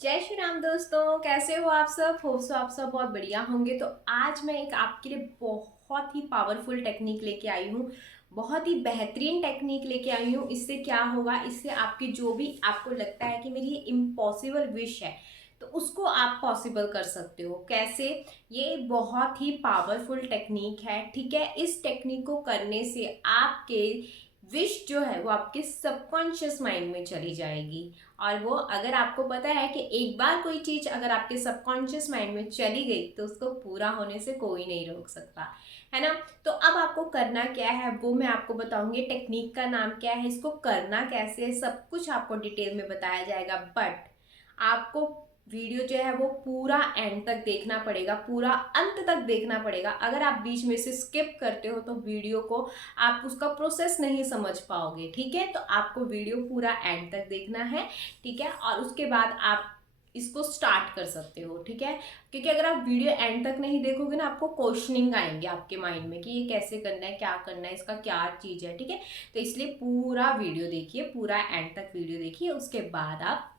जय श्री राम दोस्तों, कैसे हो आप सब? होप सो आप सब बहुत बढ़िया होंगे। तो आज मैं एक आपके लिए बहुत ही पावरफुल टेक्निक लेके आई हूँ। बहुत ही बेहतरीन टेक्निक लेके आई हूँ। इससे क्या होगा, इससे आपकी जो भी आपको लगता है कि मेरी ये इम्पॉसिबल विश है, तो उसको आप पॉसिबल कर सकते हो। कैसे? ये बहुत ही पावरफुल टेक्निक है, ठीक है। इस टेक्निक को करने से आपके विश जो है वो आपके सबकॉन्शियस माइंड में चली जाएगी। और वो, अगर आपको पता है कि एक बार कोई चीज अगर आपके सबकॉन्शियस माइंड में चली गई तो उसको पूरा होने से कोई नहीं रोक सकता, है ना। तो अब आपको करना क्या है वो मैं आपको बताऊंगी। टेक्निक का नाम क्या है, इसको करना कैसे है, सब कुछ आपको डिटेल में बताया जाएगा। बट आपको वीडियो जो है वो पूरा एंड तक देखना पड़ेगा, पूरा अंत तक देखना पड़ेगा। अगर आप बीच में से स्किप करते हो तो वीडियो को आप उसका प्रोसेस नहीं समझ पाओगे, ठीक है। तो आपको वीडियो पूरा एंड तक देखना है, ठीक है। और उसके बाद आप इसको स्टार्ट कर सकते हो, ठीक है। क्योंकि अगर आप वीडियो एंड तक नहीं देखोगे ना, आपको क्वेश्चनिंग आएंगे आपके माइंड में कि ये कैसे करना है, क्या करना है, इसका क्या चीज है, ठीक है। तो इसलिए पूरा वीडियो देखिए, पूरा एंड तक वीडियो देखिए, उसके बाद आप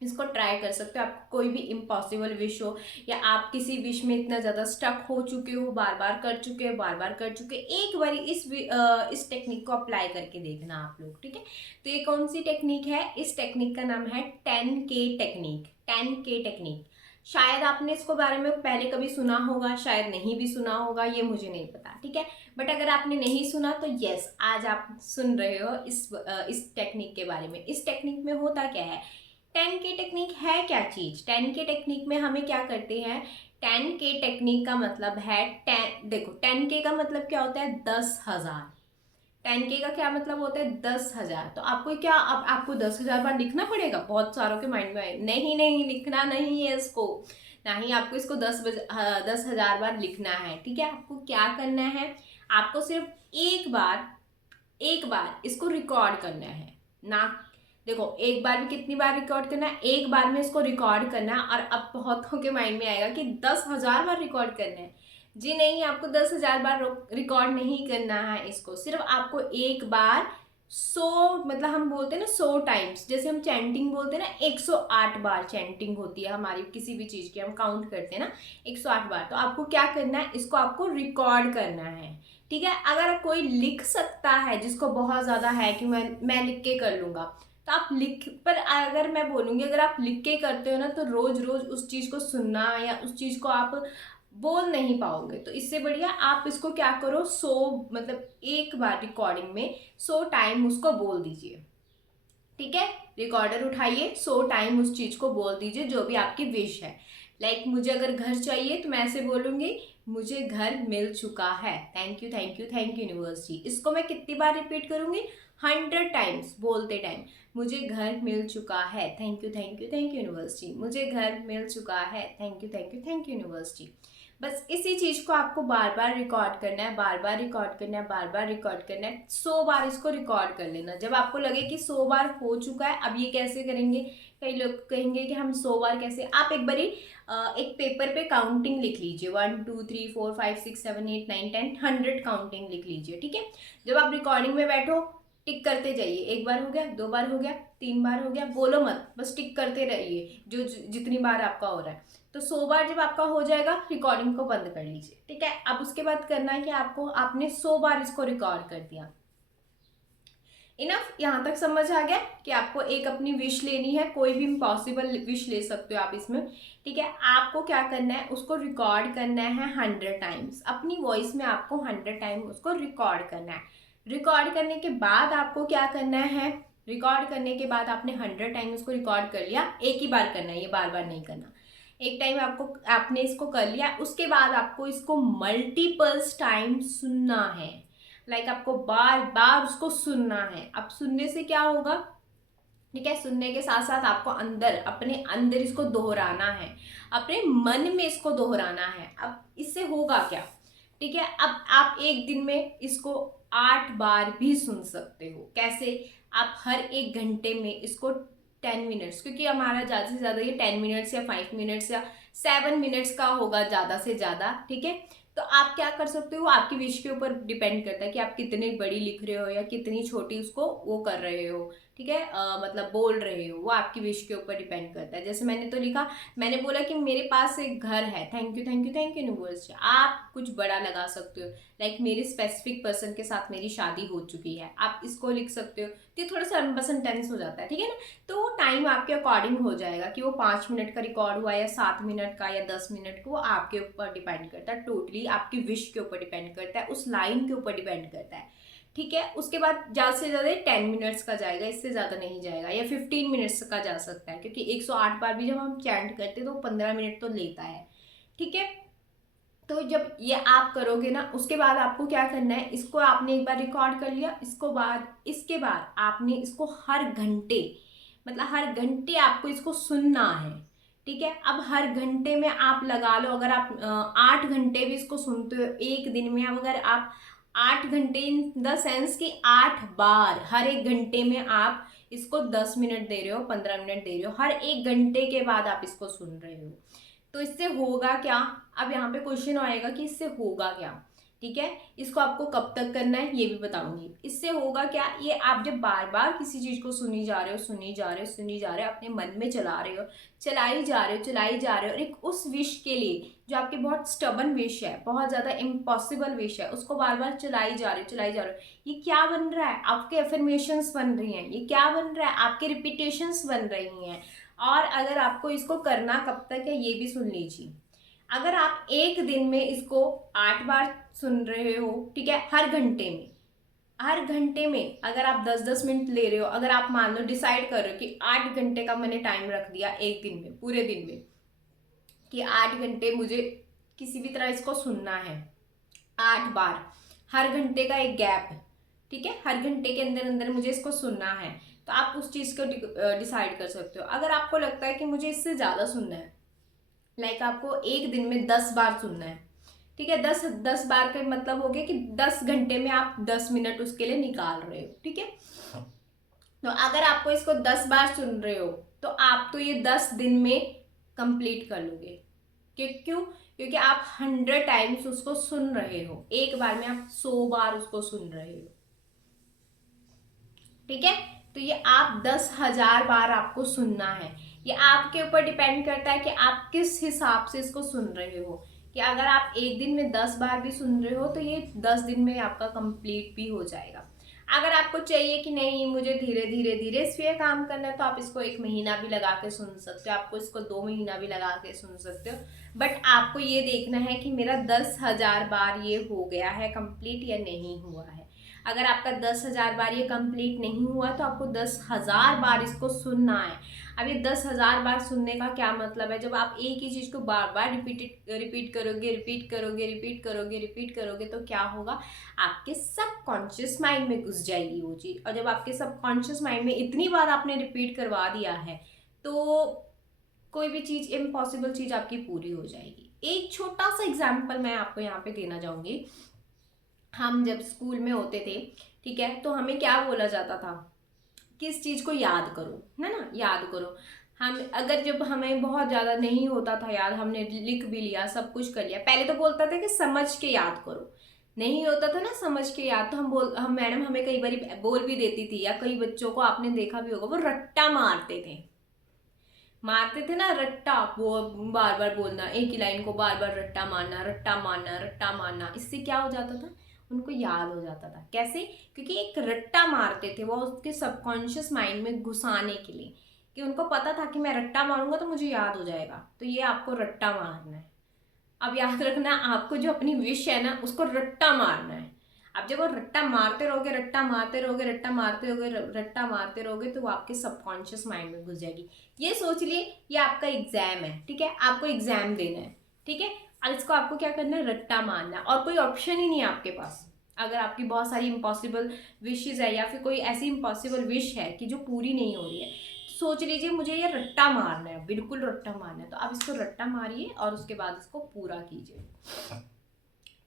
इसको ट्राई कर सकते हो। आपको कोई भी इम्पॉसिबल विश हो, या आप किसी विश में इतना ज़्यादा स्टक हो चुके हो, बार बार कर चुके हो, बार बार कर चुके, एक बार इस टेक्निक को अप्लाई करके देखना आप लोग, ठीक है। तो ये कौन सी टेक्निक है? इस टेक्निक का नाम है 10K टेक्निक। 10K टेक्निक, शायद आपने इसको बारे में पहले कभी सुना होगा, शायद नहीं भी सुना होगा, ये मुझे नहीं पता, ठीक है। बट अगर आपने नहीं सुना तो यस, आज आप सुन रहे हो इस टेक्निक के बारे में। इस टेक्निक में होता क्या है? 10K टेक्निक है क्या चीज? 10K टेक्निक में हमें क्या करते हैं? 10K टेक्निक का मतलब है, देखो 10K का मतलब क्या होता है? 10,000। 10K का क्या मतलब होता है? 10,000। तो आपको क्या, अब आपको 10,000 बार लिखना पड़ेगा? बहुत सारों के माइंड में आए, नहीं नहीं, लिखना नहीं है इसको। ना ही आपको इसको 10,000 बार लिखना है, ठीक है। आपको क्या करना है? आपको सिर्फ एक बार इसको रिकॉर्ड करना है ना। देखो, एक बार में कितनी बार रिकॉर्ड करना है? एक बार में इसको रिकॉर्ड करना है। और अब बहुतों के माइंड में आएगा कि 10,000 बार रिकॉर्ड करना है। जी नहीं, आपको 10,000 बार रिकॉर्ड नहीं करना है इसको। सिर्फ आपको एक बार 100, मतलब हम बोलते हैं ना 100 टाइम्स, जैसे हम चैंटिंग बोलते हैं ना, 108 बार चैंटिंग होती है हमारी किसी भी चीज की, हम काउंट करते हैं ना 108 बार। तो आपको क्या करना है? इसको आपको रिकॉर्ड करना है, ठीक है। अगर कोई लिख सकता है, जिसको बहुत ज्यादा है कि मैं लिख के कर लूंगा, तो आप लिख, पर अगर मैं बोलूंगी अगर आप लिख के करते हो ना, तो रोज रोज उस चीज को सुनना या उस चीज को आप बोल नहीं पाओगे। तो इससे बढ़िया आप इसको क्या करो, 100, मतलब एक बार रिकॉर्डिंग में 100 टाइम उसको बोल दीजिए, ठीक है। रिकॉर्डर उठाइए, 100 टाइम उस चीज को बोल दीजिए जो भी आपकी विश है। लाइक मुझे अगर घर चाहिए तो मैं ऐसे बोलूंगी, मुझे घर मिल चुका है, thank you thank you thank U university. इसको मैं कितनी बार रिपीट करूंगी? 100 टाइम्स बोलते टाइम। मुझे घर मिल चुका है, thank you thank you thank U university. मुझे घर मिल चुका है, thank you thank you thank U university. बस इसी चीज को आपको बार बार रिकॉर्ड करना है, बार बार रिकॉर्ड करना है, बार बार रिकॉर्ड करना है। 100 बार इसको रिकॉर्ड कर लेना। जब आपको लगे कि 100 बार हो चुका है, अब ये कैसे करेंगे? कई लोग कहेंगे कि हम 100 बार कैसे? आप एक बारी एक पेपर पे काउंटिंग लिख लीजिए, 1 2 3 4 5 6 7 8 9 10, 100 काउंटिंग लिख लीजिए, ठीक है। जब आप रिकॉर्डिंग में बैठो, टिक करते जाइए। एक बार हो गया, 2 बार हो गया, 3 बार हो गया, बोलो मत, बस टिक करते रहिए जो जितनी बार आपका हो रहा है। तो 100 बार जब आपका हो जाएगा, रिकॉर्डिंग को बंद कर लीजिए, ठीक है। अब उसके बाद करना है कि आपको, आपने 100 बार इसको रिकॉर्ड कर दिया, इनफ। यहाँ तक समझ आ गया कि आपको एक अपनी विश लेनी है, कोई भी इम्पॉसिबल विश ले सकते हो आप इसमें, ठीक है। आपको क्या करना है? उसको रिकॉर्ड करना है 100 टाइम्स, अपनी वॉइस में आपको 100 टाइम उसको रिकॉर्ड करना है। रिकॉर्ड करने के बाद आपको क्या करना है? रिकॉर्ड करने के बाद आपने 100 टाइम उसको रिकॉर्ड कर लिया, एक ही बार करना है, ये बार बार नहीं करना। एक टाइम आपने इसको कर लिया, उसके बाद आपको इसको मल्टीपल्स टाइम सुनना है। लाइक आपको बार बार उसको सुनना है। अब सुनने से क्या होगा, ठीक है, सुनने के साथ साथ आपको अंदर, अपने अंदर इसको दोहराना है, अपने मन में इसको दोहराना है। अब इससे होगा क्या, ठीक है। अब आप एक दिन में इसको 8 बार भी सुन सकते हो। कैसे? आप हर एक घंटे में इसको 10 मिनट्स, क्योंकि हमारा ज़्यादा से ज़्यादा ये 10 मिनट्स या 5 मिनट्स या 7 मिनट्स का होगा ज़्यादा से ज़्यादा, ठीक है। तो आप क्या कर सकते हो, आपकी विश के ऊपर डिपेंड करता है कि आप कितनी बड़ी लिख रहे हो या कितनी छोटी उसको वो कर रहे हो, ठीक है, मतलब बोल रहे हो, वो आपकी विश के ऊपर डिपेंड करता है। जैसे मैंने तो लिखा, मैंने बोला कि मेरे पास एक घर है, thank you thank you thank you universe. आप कुछ बड़ा लगा सकते हो, लाइक मेरी स्पेसिफिक पर्सन के साथ मेरी शादी हो चुकी है, आप इसको लिख सकते हो। तो ये थोड़ा सा लंबा सेंटेंस हो जाता है, ठीक है ना। तो टाइम आपके अकॉर्डिंग हो जाएगा कि वो 5 मिनट का रिकॉर्ड हुआ या 7 मिनट का या 10 मिनट का, वो आपके ऊपर डिपेंड करता है, टोटली आपकी विश के ऊपर डिपेंड करता है, उस लाइन के ऊपर डिपेंड करता है, ठीक है। उसके बाद ज़्यादा से ज़्यादा 10 मिनट्स का जाएगा, इससे ज़्यादा नहीं जाएगा, या 15 मिनट्स का जा सकता है, क्योंकि 108 बार भी जब हम चैंट करते हैं तो 15 मिनट तो लेता है, ठीक है। तो जब ये आप करोगे ना, उसके बाद आपको क्या करना है, इसको आपने एक बार रिकॉर्ड कर लिया, इसके बाद आपने इसको हर घंटे, मतलब हर घंटे आपको इसको सुनना है, ठीक है। अब हर घंटे में आप लगा लो, अगर आप 8 घंटे भी इसको सुनते हो एक दिन में, अब अगर आप 8 घंटे इन द सेंस कि 8 बार हर एक घंटे में आप इसको 10 मिनट दे रहे हो, 15 मिनट दे रहे हो, हर एक घंटे के बाद आप इसको सुन रहे हो, तो इससे होगा क्या। अब यहाँ पे क्वेश्चन आएगा कि इससे होगा क्या, ठीक है। इसको आपको कब तक करना है ये भी बताऊंगी। इससे होगा क्या, ये आप जब बार बार किसी चीज को सुनी जा रहे हो, सुनी जा रहे हो, सुनी जा रहे हो, अपने मन में चला रहे हो, चलाई जा रहे हो, चलाई जा रहे हो, और एक उस विश के लिए जो आपकी बहुत स्टबन विश है, बहुत ज्यादा इम्पॉसिबल विश है, उसको बार बार चलाई जा रहे हो, चलाई जा रहे हो। ये क्या बन रहा है, आपके एफर्मेशंस बन रही हैं, ये क्या बन रहा है, आपके रिपीटेशंस बन रही हैं। और अगर आपको इसको करना कब तक है ये भी सुन लीजिए। अगर आप एक दिन में इसको 8 बार सुन रहे हो, ठीक है, हर घंटे में अगर आप 10-10 मिनट ले रहे हो, अगर आप मान लो डिसाइड कर रहे हो कि 8 घंटे का मैंने टाइम रख दिया एक दिन में, पूरे दिन में, कि 8 घंटे मुझे किसी भी तरह इसको सुनना है, 8 बार, हर घंटे का एक गैप है, ठीक है, हर घंटे के अंदर अंदर मुझे इसको सुनना है, तो आप उस चीज़ को डिसाइड कर सकते हो। अगर आपको लगता है कि मुझे इससे ज़्यादा सुनना है, लाइक आपको एक दिन में 10 बार सुनना है, ठीक है, 10 10 बार का मतलब हो गया कि 10 घंटे में आप 10 मिनट उसके लिए निकाल रहे हो, ठीक है। तो अगर आपको इसको 10 बार सुन रहे हो, तो आप तो ये 10 दिन में कंप्लीट कर लोगे। क्यों? क्योंकि आप 100 टाइम्स उसको सुन रहे हो, एक बार में आप 100 बार उसको सुन रहे हो, ठीक है। तो ये आप 10,000 बार आपको सुनना है। ये आपके ऊपर डिपेंड करता है कि आप किस हिसाब से इसको सुन रहे हो, कि अगर आप एक दिन में 10 बार भी सुन रहे हो तो ये 10 दिन में आपका कंप्लीट भी हो जाएगा। अगर आपको चाहिए कि नहीं मुझे धीरे धीरे धीरे इस पे काम करना है, तो आप इसको 1 महीना भी लगा के सुन सकते हो, आपको इसको 2 महीना भी लगा के सुन सकते हो। बट आपको ये देखना है कि मेरा 10,000 बार ये हो गया है कंप्लीट या नहीं हुआ है। अगर आपका 10,000 बार ये कंप्लीट नहीं हुआ तो आपको 10,000 बार इसको सुनना है। अब ये 10,000 बार सुनने का क्या मतलब है, जब आप एक ही चीज़ को बार बार रिपीट करोगे, रिपीट करोगे, रिपीट करोगे, रिपीट करोगे, तो क्या होगा, आपके सबकॉन्शियस माइंड में घुस जाएगी वो चीज़। और जब आपके सबकॉन्शियस माइंड में इतनी बार आपने रिपीट करवा दिया है, तो कोई भी चीज़, इम्पॉसिबल चीज़ आपकी पूरी हो जाएगी। एक छोटा सा एग्जाम्पल मैं आपको यहाँ पे देना चाहूँगी। हम जब स्कूल में होते थे, ठीक है, तो हमें क्या बोला जाता था, किस चीज़ को याद करो, है ना, याद करो। हम अगर जब हमें बहुत ज़्यादा नहीं होता था याद, हमने लिख भी लिया, सब कुछ कर लिया, पहले तो बोलता था कि समझ के याद करो, नहीं होता था ना समझ के याद, तो हम मैडम हमें कई बार बोल भी देती थी, या कई बच्चों को आपने देखा भी होगा वो रट्टा मारते थे ना, रट्टा, वो बार बार बोलना एक ही लाइन को, बार बार रट्टा मारना, रट्टा मारना, रट्टा मारना। इससे क्या हो जाता था, उनको याद हो जाता था। कैसे? क्योंकि एक रट्टा मारते थे वो उसके सबकॉन्शियस माइंड में घुसाने के लिए, कि उनको पता था कि मैं रट्टा मारूंगा तो मुझे याद हो जाएगा, तो ये आपको रट्टा मारना है। अब याद रखना, आपको जो अपनी विश है ना उसको रट्टा मारना है। अब जब वो रट्टा मारते रहोगे, रट्टा मारते रहोगे, रट्टा मारते रहोगे, रट्टा मारते रहोगे, तो वो आपके सबकॉन्शियस माइंड में घुस जाएगी। ये सोच लिए ये आपका एग्जाम है, ठीक है, आपको एग्जाम देना है, ठीक है। और इसको आपको क्या करना है, रट्टा मारना है, और कोई ऑप्शन ही नहीं है आपके पास। अगर आपकी बहुत सारी इम्पॉसिबल विशेज है, या फिर कोई ऐसी इम्पॉसिबल विश है कि जो पूरी नहीं हो रही है, सोच लीजिए मुझे ये रट्टा मारना है, बिल्कुल रट्टा मारना है, तो आप इसको रट्टा मारिए और उसके बाद इसको पूरा कीजिए।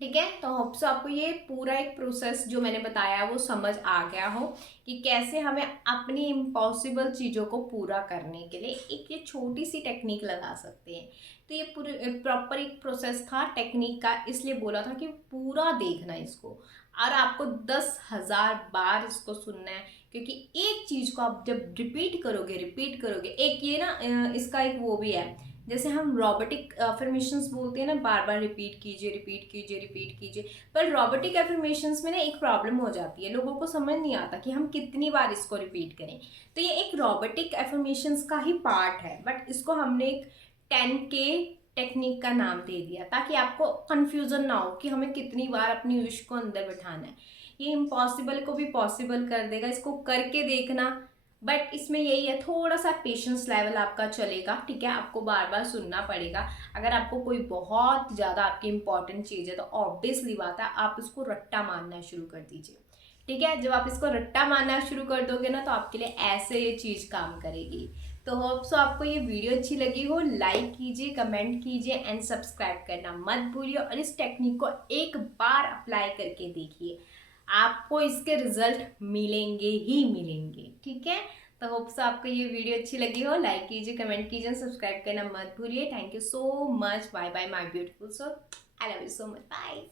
ठीक है। तो होप सो आपको ये पूरा एक प्रोसेस जो मैंने बताया वो समझ आ गया हो कि कैसे हमें अपनी इम्पॉसिबल चीज़ों को पूरा करने के लिए एक ये छोटी सी टेक्निक लगा सकते हैं। तो ये पूरे प्रॉपर एक प्रोसेस था टेक्निक का, इसलिए बोला था कि पूरा देखना इसको और आपको 10,000 बार इसको सुनना है, क्योंकि एक चीज़ को आप जब रिपीट करोगे एक ये ना इसका एक वो भी है, जैसे हम रोबोटिक अफर्मेशंस बोलते हैं ना, बार बार रिपीट कीजिए रिपीट कीजिए रिपीट कीजिए। पर रोबोटिक अफर्मेशंस में ना एक प्रॉब्लम हो जाती है, लोगों को समझ नहीं आता कि हम कितनी बार इसको रिपीट करें। तो ये एक रोबोटिक अफर्मेशंस का ही पार्ट है, बट इसको हमने एक 10K टेक्निक का नाम दे दिया ताकि आपको कंफ्यूजन ना हो कि हमें कितनी बार अपनी विश को अंदर बिठाना है। ये इम्पॉसिबल को भी पॉसिबल कर देगा, इसको करके देखना। बट इसमें यही है, थोड़ा सा पेशेंस लेवल आपका चलेगा, ठीक है। आपको बार बार सुनना पड़ेगा। अगर आपको कोई बहुत ज़्यादा आपकी इंपॉर्टेंट चीज़ है तो ऑब्वियसली बात है आप इसको रट्टा मारना शुरू कर दीजिए, ठीक है। जब आप इसको रट्टा मारना शुरू कर दोगे ना तो आपके लिए ऐसे ये चीज़ काम करेगी। तो होप सो आपको ये वीडियो अच्छी लगी हो, लाइक कीजिए, कमेंट कीजिए एंड सब्सक्राइब करना मत भूलिए, और इस टेक्निक को एक बार अप्लाई करके देखिए, आपको इसके रिजल्ट मिलेंगे ही मिलेंगे, ठीक है। तो होप सो आपको ये वीडियो अच्छी लगी हो, लाइक कीजिए, कमेंट कीजिए, सब्सक्राइब करना मत भूलिए। Thank you so much, bye bye my beautiful soul, I love you so much, bye.